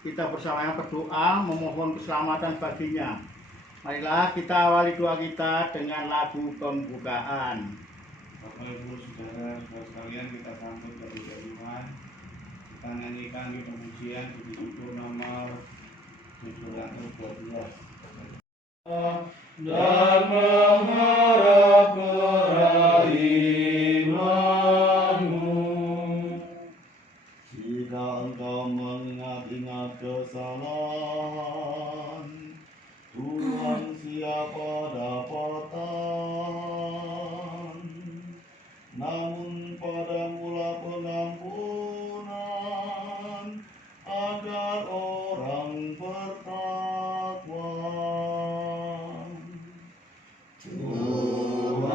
kita bersama berdoa memohon keselamatan baginya. Marilah kita awali doa kita dengan lagu pembukaan. Bapak Ibu Saudara sekalian, kita sambut dari iman. Kita nyanyikan di pemujian puji syukur nomor 712. Dan mengharap kerahimanmu, jika engkau mengingat-ingat kesalahan, Tuhan siapa dapat tahan. Namun padamulah pengampunan, agar orang bertakwa. Tuhan,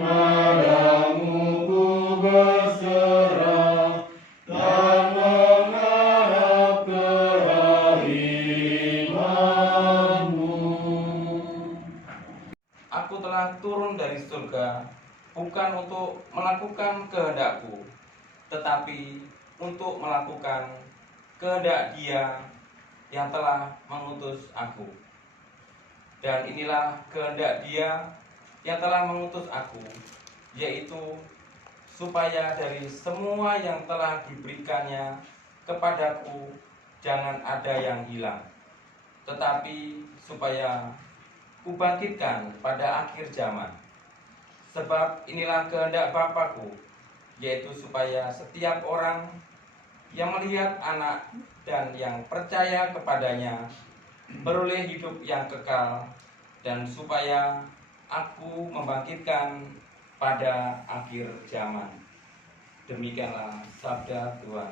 padamu ku berserah dan mengharap kerahimanmu. Aku telah turun dari surga, bukan untuk melakukan kehendakku, tetapi untuk melakukan kehendak Dia yang telah mengutus aku. Dan inilah kehendak Dia yang telah mengutus aku, yaitu supaya dari semua yang telah diberikannya kepadaku jangan ada yang hilang, tetapi supaya kubangkitkan pada akhir zaman. Sebab inilah kehendak Bapakku, yaitu supaya setiap orang yang melihat Anak dan yang percaya kepadanya beroleh hidup yang kekal, dan supaya aku membangkitkan pada akhir zaman. Demikianlah sabda Tuhan.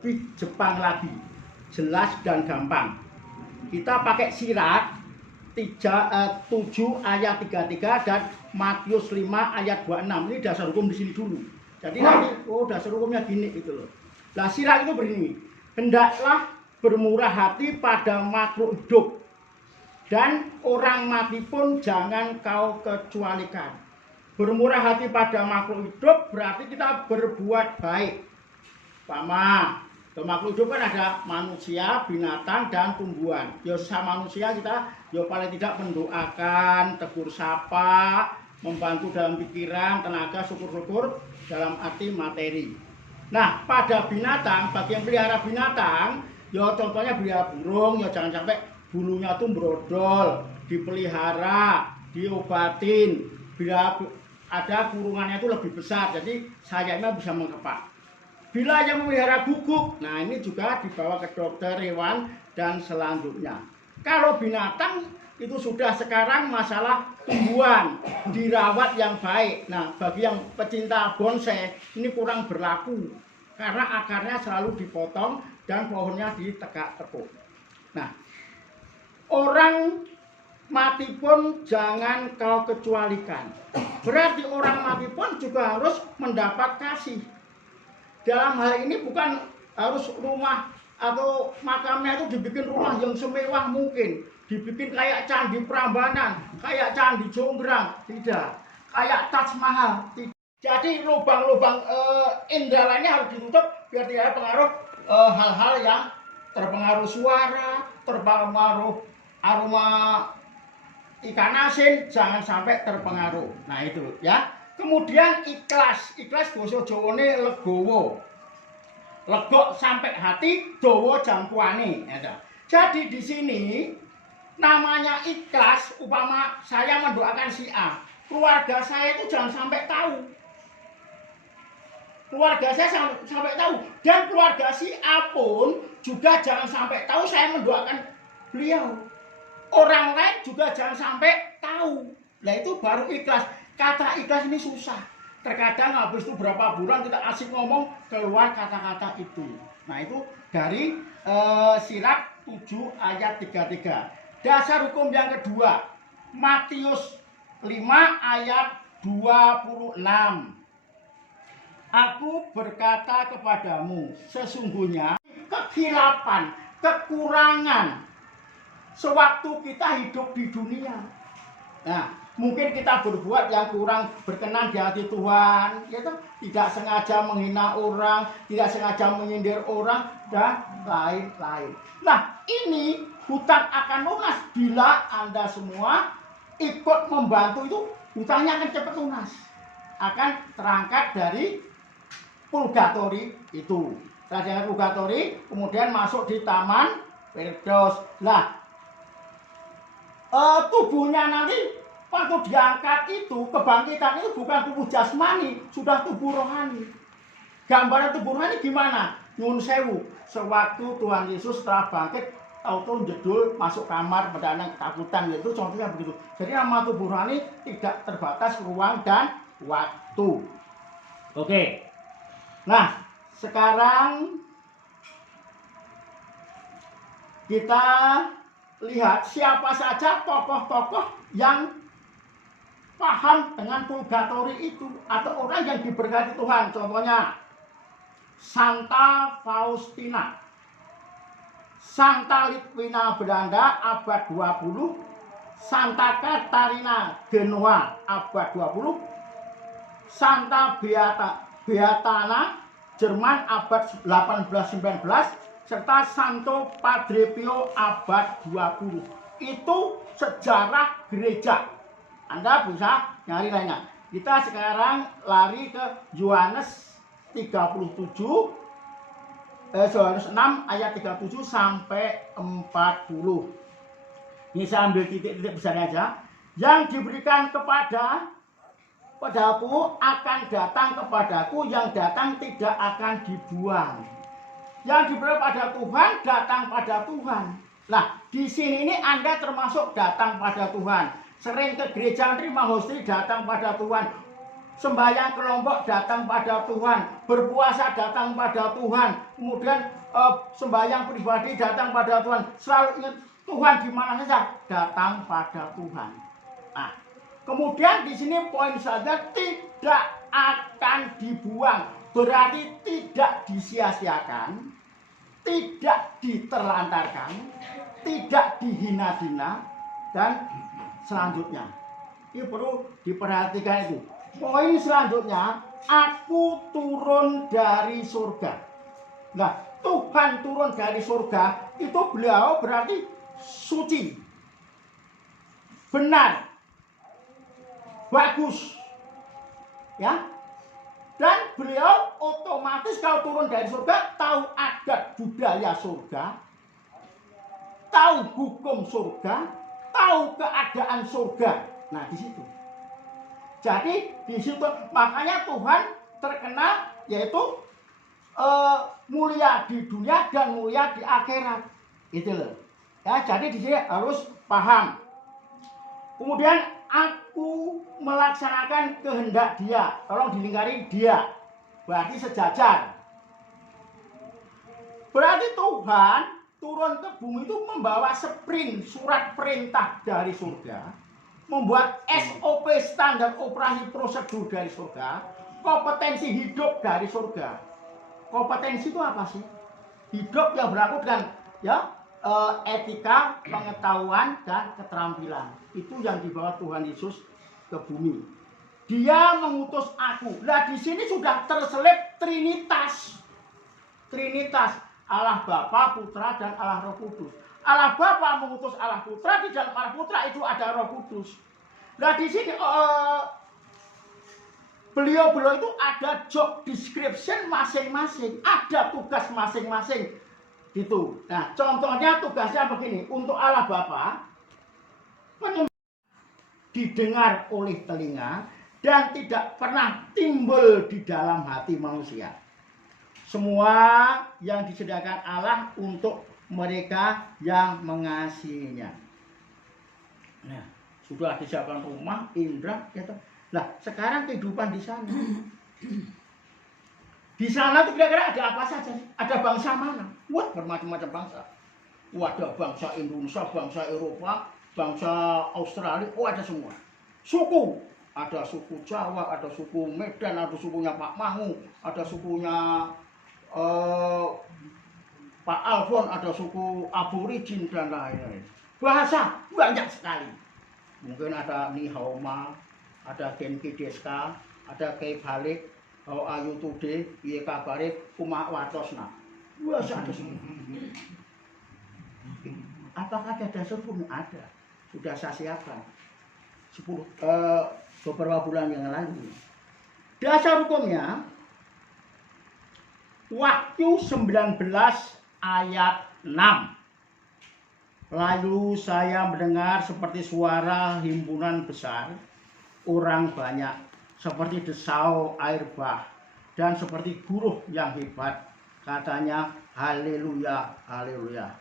Di Jepang lagi, jelas dan gampang. Kita pakai Sirat 7 ayat 33 dan Matius 5 ayat 26. Ini dasar hukum di sini dulu. Jadi nanti dasar hukumnya gini gitu loh. Nah, Sirat itu begini. Hendaklah bermurah hati pada makhluk hidup, dan orang mati pun jangan kau kecualikan. Bermurah hati pada makhluk hidup berarti kita berbuat baik. Pama, makhluk hidup kan ada manusia, binatang, dan tumbuhan. Ya sama manusia kita ya paling tidak mendoakan, tegur sapa, membantu dalam pikiran, tenaga, syukur-syukur dalam arti materi. Nah, pada binatang, bagi yang pelihara binatang, ya contohnya pelihara burung, ya jangan sampai bulunya tuh brodol, dipelihara, diobatin. Bila ada kurungannya itu lebih besar, jadi sayapnya bisa mengepak. Bila yang memelihara guguk, nah ini juga dibawa ke dokter hewan dan selanjutnya. Kalau binatang itu sudah sekarang masalah tumbuhan, dirawat yang baik. Nah, bagi yang pecinta bonsai ini kurang berlaku karena akarnya selalu dipotong dan pohonnya ditegak-teguk. Nah, orang mati pun jangan kau kecualikan. Berarti orang mati pun juga harus mendapat kasih. Dalam hal ini bukan harus rumah atau makamnya itu dibikin rumah yang semewah mungkin, dibikin kayak Candi Prambanan, kayak Candi Jonggrang, tidak, kayak Taj Mahal, tidak. Jadi lubang-lubang indah lainnya harus ditutup biar tidak ada pengaruh hal-hal yang terpengaruh suara, terpengaruh aroma ikan asin, jangan sampai terpengaruh. Nah itu ya. Kemudian ikhlas basa Jawane legowo. Legok sampai hati, dawa jangkuane. Jadi di sini namanya ikhlas, upama saya mendoakan si A, keluarga saya itu jangan sampai tahu. Keluarga saya sampai tahu, dan keluarga si A pun juga jangan sampai tahu saya mendoakan beliau. Orang lain juga jangan sampai tahu. Nah itu baru ikhlas. Kata ikhlas ini susah. Terkadang habis itu berapa bulan kita asik ngomong keluar kata-kata itu. Nah itu dari Sirat 7 ayat 33. Dasar hukum yang kedua, Matius 5 ayat 26. Aku berkata kepadamu, sesungguhnya kekhilafan, kekurangan sewaktu kita hidup di dunia. Nah, Mungkin kita berbuat yang kurang berkenan di hati Tuhan, gitu. Tidak sengaja menghina orang, tidak sengaja menyindir orang, dan lain-lain. Nah, ini hutang akan lunas bila Anda semua ikut membantu itu, hutangnya akan cepat lunas. Akan terangkat dari purgatori itu. Setelah purgatori, kemudian masuk di taman Firdaus. Nah, tubuhnya nanti waktu diangkat itu, kebangkitan itu bukan tubuh jasmani, sudah tubuh rohani. Gambaran tubuh rohani gimana? Nyun sewu, sewaktu Tuhan Yesus setelah bangkit, tahu-tahu jedul masuk kamar pada anak ketakutan, itu contohnya begitu. Jadi nama tubuh rohani tidak terbatas ruang dan waktu. Oke. Nah, sekarang kita lihat siapa saja tokoh-tokoh yang paham dengan purgatori itu atau orang yang diberkati Tuhan. Contohnya Santa Faustina, Santa Litwina Belanda abad 20, Santa Katarina Genoa abad 20, Santa Beatana Jerman abad 18-19, serta Santo Padre Pio abad 20. Itu sejarah gereja. Anda bisa nyari lainnya. Kita sekarang lari ke Yohanes 37, Yohanes 6 ayat 37 sampai 40. Ini saya ambil titik-titik besarnya aja. Yang diberikan padaku akan datang kepadaku, yang datang tidak akan dibuang. Yang diberi pada Tuhan datang pada Tuhan. Nah, di sini ini Anda termasuk datang pada Tuhan. Sering ke gereja terima hosti datang pada Tuhan. Sembahyang kelompok datang pada Tuhan. Berpuasa datang pada Tuhan. Kemudian sembahyang pribadi datang pada Tuhan. Selalu ingat Tuhan di mana saja datang pada Tuhan. Nah, kemudian di sini poin saja tidak akan dibuang, berarti tidak disia-siakan, tidak diterlantarkan, tidak dihina-hina, dan selanjutnya ini perlu diperhatikan itu. Poin selanjutnya, aku turun dari surga. Nah, Tuhan turun dari surga itu beliau berarti suci, benar, bagus, ya. Dan beliau otomatis kalau turun dari surga tahu adat budaya surga, tahu hukum surga, tahu keadaan surga. Nah, di situ. Jadi di situ makanya Tuhan terkenal yaitu mulia di dunia dan mulia di akhirat. Itu loh. Ya, jadi di sini harus paham. Kemudian aku melaksanakan kehendak Dia. Tolong dilingkari Dia. Berarti sejajar. Berarti Tuhan turun ke bumi itu membawa sprint, surat perintah dari surga, membuat SOP, standar operasi prosedur dari surga, kompetensi hidup dari surga. Kompetensi itu apa sih? Hidup yang berlaku dengan etika, pengetahuan, dan keterampilan. Itu yang dibawa Tuhan Yesus ke bumi. Dia mengutus aku. Nah, di sini sudah terselip Trinitas. Trinitas, Allah Bapa, Putra, dan Allah Roh Kudus. Allah Bapa mengutus Allah Putra, di dalam Allah Putra itu ada Roh Kudus. Nah, di sini beliau itu ada job description masing-masing, ada tugas masing-masing. Gitu. Nah, contohnya tugasnya begini, untuk Allah Bapa didengar oleh telinga dan tidak pernah timbul di dalam hati manusia. Semua yang disediakan Allah untuk mereka yang mengasihinya. Nah, sudah disiapkan rumah, indra, gitu. Nah, sekarang kehidupan di sana. Di sana itu kira-kira ada apa saja? Ada bangsa mana? Wah, bermacam-macam bangsa. Ada bangsa Indonesia, bangsa Eropa, bangsa Australia, ada semua. Suku, ada suku Jawa, ada suku Medan, ada sukunya Pak Mahu, ada sukunya Pak Alfon, ada suku Aborigin dan lain-lain. Bahasa banyak sekali. Mungkin ada Ni Haoma, ada Genki Deska, ada Kei Balik, How Ayu Today, Iye Kabare, Kumaha Watosna. Wah, ada semua. Apakah ada dasar hukum? Ada. Sudah saya siapkan. Beberapa bulan yang lalu. Dasar hukumnya Wahyu 19 ayat 6. Lalu saya mendengar seperti suara himpunan besar, orang banyak, seperti desau air bah, dan seperti guruh yang hebat. Katanya, haleluya, haleluya.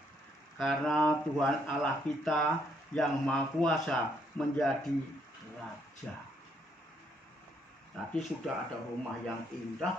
Karena Tuhan Allah kita yang Maha Kuasa menjadi Raja. Tadi sudah ada rumah yang indah,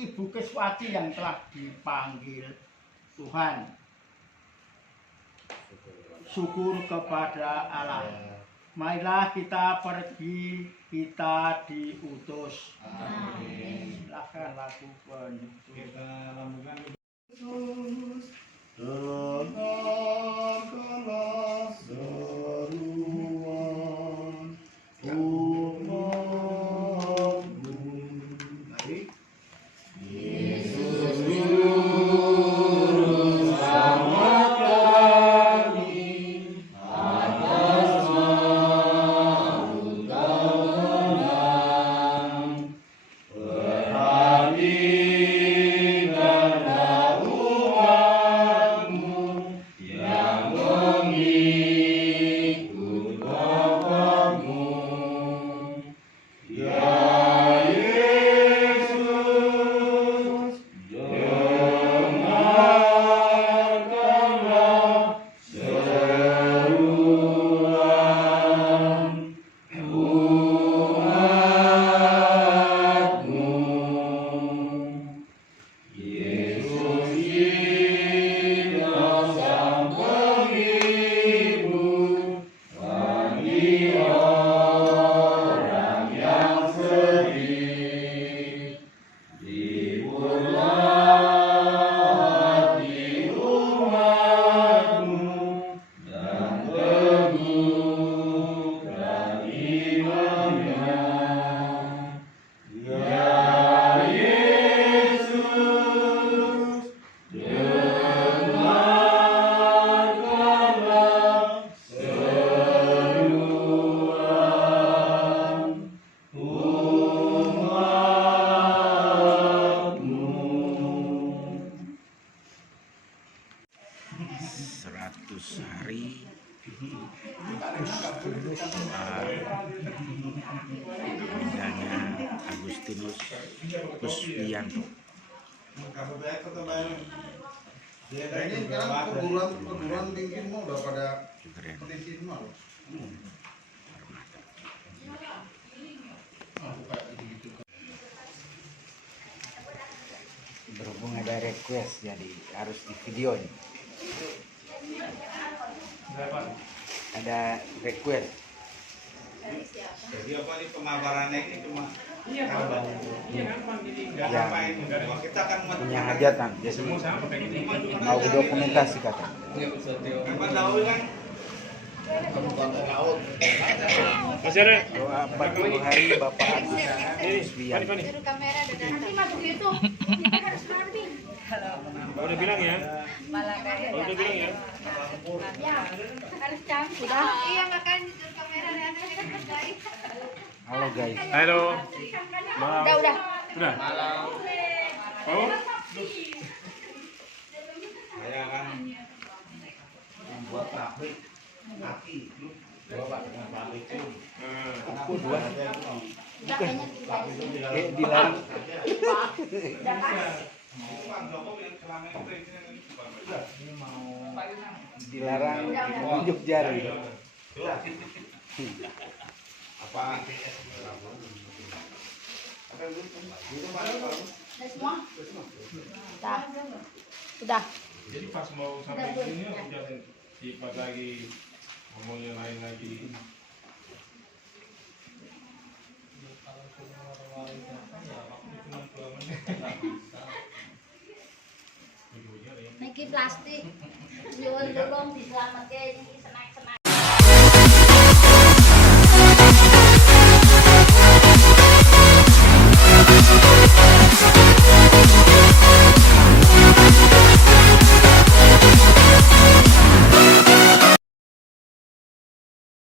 Ibu Keswati yang telah dipanggil Tuhan. Syukur kepada Allah. Marilah kita pergi, kita diutus. Amin. Silakan lagu penutup. Kita lambungkan. Dengarkanlah seruan umat-Mu. Mari. Yesus Juru Selamat kami, atas makhluk Kau menang. Perhatikanlah umat-Mu yang mengikut Bapa-Mu. Ya Yesus, dengarkanlah seruan umat-Mu. Yesus kita sang penghibur bagi orang yang sedih. Hiburlah hati umat-Mu dan teguhkan imannya. Ya Yesus, dengarkanlah seruan umat-Mu. 100 hari meninggalnya Agustinus Kuswiyanto. Ini sekarang perguruan tinggi semua udah pada Keren. peneliti semua loh. Berhubung ada request jadi harus di video ini. Ada request. Jadi apa nih pemaparannya ini cuma tambah. Nggak Ya. ngapain. Kita akan Punya hajatan. Jadi mau dokumentasi kata. Kapan tahu kan? Doa 40 hari Bapak Agus Kuswiyanto. Nanti masuk itu, kita harus mandi. Udah bilang ya? Malah kayak Udah bilang ya? ya harus cantik. Udah. Iya makan kamera guys. Halo guys. Halo. Malam. Udah. Udah. Oh? Saya akan membuat pabrik aki. Bapak dengan pabrik itu. Aku dua. Udah kayaknya Dilarang. Dilarang menunjuk jari. Apa? Udah semua? Udah. Jadi pas mau sampai sini jangan cepat lagi ngomongnya lain lagi. Niki plastik. Jual dong diselamatkan ini.